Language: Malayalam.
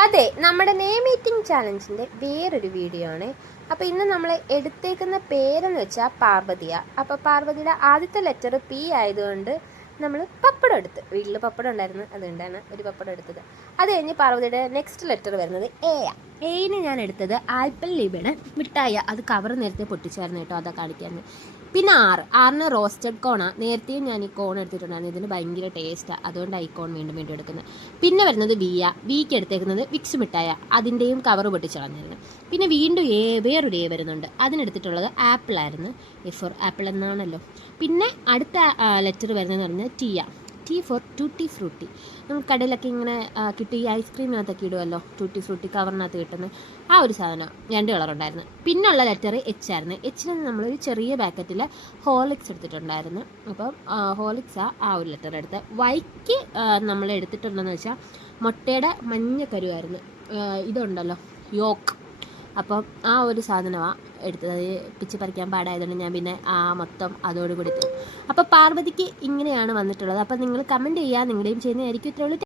അതെ, നമ്മുടെ നെയിം മീറ്റിംഗ് ചാലഞ്ചിൻ്റെ വേറൊരു വീഡിയോ ആണ്. അപ്പോൾ ഇന്ന് നമ്മൾ എടുത്തേക്കുന്ന പേരെന്ന് വെച്ചാൽ പാർവതിയ. അപ്പോൾ പാർവതിയുടെ ആദ്യത്തെ ലെറ്റർ പി ആയതുകൊണ്ട് നമ്മൾ പപ്പടം എടുത്ത്, വീട്ടിൽ പപ്പടം ഉണ്ടായിരുന്നു, അതുകൊണ്ടാണ് ഒരു പപ്പടം എടുത്തത്. അത് കഴിഞ്ഞ് പാർവതിയുടെ നെക്സ്റ്റ് ലെറ്റർ വരുന്നത് എ ആ. എയിന് ഞാൻ എടുത്തത് ആൽപ്പൽ ലീബയുടെ മിഠായ. അത് കവർ നേരത്തെ പൊട്ടിച്ചായിരുന്നു കേട്ടോ, അതാ കാണിക്കാൻ. പിന്നെ ആറിന് റോസ്റ്റഡ് കോണാണ്. നേരത്തെയും ഞാൻ ഈ കോൺ എടുത്തിട്ടുണ്ടായിരുന്നു, ഇതിന് ഭയങ്കര ടേസ്റ്റാണ്, അതുകൊണ്ട് ഈ കോൺ വീണ്ടും വീണ്ടും എടുക്കുന്നത്. പിന്നെ വരുന്നത് വിക്ക് എടുത്തേക്കുന്നത് വിക്സ് മിഠായ, അതിൻ്റെയും കവർ പൊട്ടിച്ച് കളഞ്ഞിരുന്നു. പിന്നെ വീണ്ടും വേറൊരു വരുന്നുണ്ട്, അതിനെടുത്തിട്ടുള്ളത് ആപ്പിൾ ആയിരുന്നു. ഫോർ ആപ്പിൾ എന്നാണല്ലോ. പിന്നെ അടുത്ത ലെറ്റർ വരുന്നതെന്ന് പറഞ്ഞാൽ ടി ഫോർ ടൂട്ടി ഫ്രൂട്ടി. നമുക്ക് കടയിലൊക്കെ ഇങ്ങനെ കിട്ടി, ഈ ഐസ്ക്രീമിനകത്തൊക്കെ ഇടുമല്ലോ, ടൂട്ടി ഫ്രൂട്ടി കവറിനകത്ത് കിട്ടുന്ന ആ ഒരു സാധനം. 2 കളറുണ്ടായിരുന്നു. പിന്നുള്ള ലെറ്റർ എച്ച് ആയിരുന്നു. എച്ചിന് നമ്മളൊരു ചെറിയ പാക്കറ്റിൽ ഹോർലിക്സ് എടുത്തിട്ടുണ്ടായിരുന്നു. അപ്പം ഹോർലിക്സാണ് ആ ഒരു ലെറ്റർ എടുത്ത്. വൈക്ക് നമ്മൾ എടുത്തിട്ടുണ്ടെന്ന് വെച്ചാൽ മുട്ടയുടെ മഞ്ഞ കരുവായിരുന്നു, ഇതുണ്ടല്ലോ യോക്ക്. അപ്പം ആ ഒരു സാധനമാണ് എടുത്തത്. അത് പിച്ച് പറിക്കാൻ പാടായതുകൊണ്ട് ഞാൻ പിന്നെ മൊത്തം അതോടുകൂടി. അപ്പോൾ പാർവതിക്ക് ഇങ്ങനെയാണ് വന്നിട്ടുള്ളത്. അപ്പോൾ നിങ്ങൾ കമൻറ്റ് ചെയ്യുക, നിങ്ങളുടെയും ചെയ്യുന്നതായിരിക്കും. ഇത്രയുള്ളൂ.